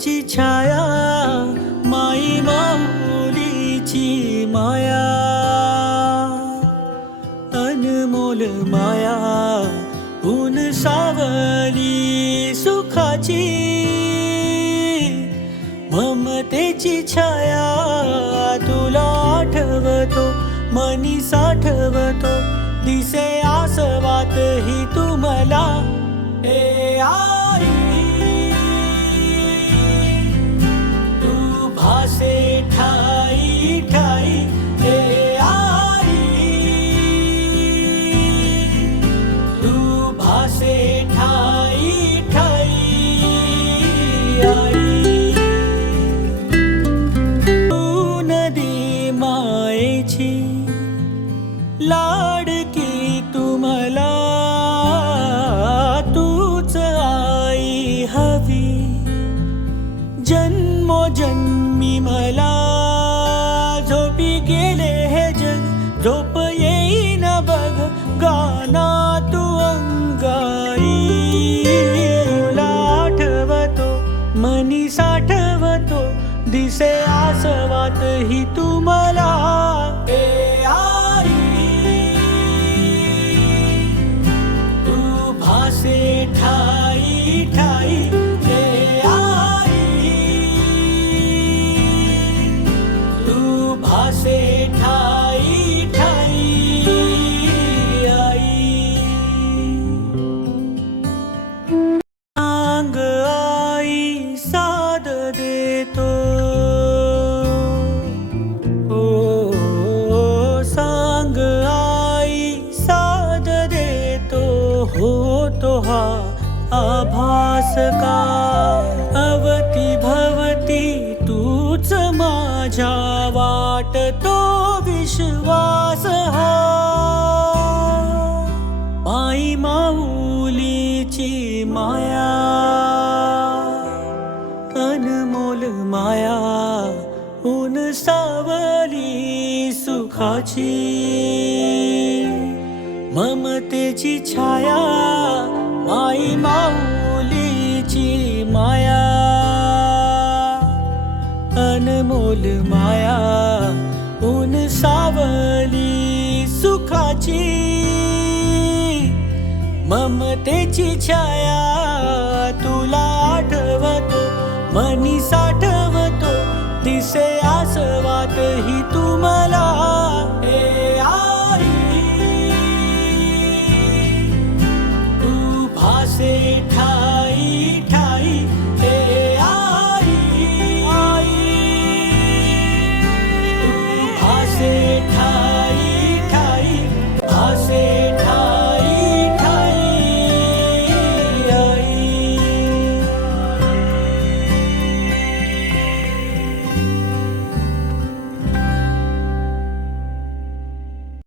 ममतेची छाया माई माऊलीची माया अनमोल माया ऊन सावली सुखाची ममतेची छाया तुला आठवतो मनी साठवतो दिसे आसवात ही तुम्हाला ए आई तू भासे ठाई ठाई ए आई तू भासे ठाई ठाई आई तू नदी मायेची लाडकी तुम्हाला तूच आई हवी जन्मोजन्मी मला झोपी गेले हे जग झोप येईन बघ गाना तू अंगाई तुला आठवतो मनी साठवतो दिसे आसवात ही तुम्हाला ए आई तू भासे ठाई ठाई ए आई तू भासे ठाई ठाई आई सांग आई साद देतो सांग आई साद देतो होतो हा आभास का अवती भवती तूच माझ्या वाटतो विश्वास हा माई माऊलीची माया अनमोल माया ऊन सावली सुखाची ममतेची छाया माई माऊलीची माया अनमोल माया ऊन सावली सुखाची ममतेची छाया तुला आठवतो मनी साठवतो दिसे आसवात ही तुम्हाला ए आई तू भासे ठा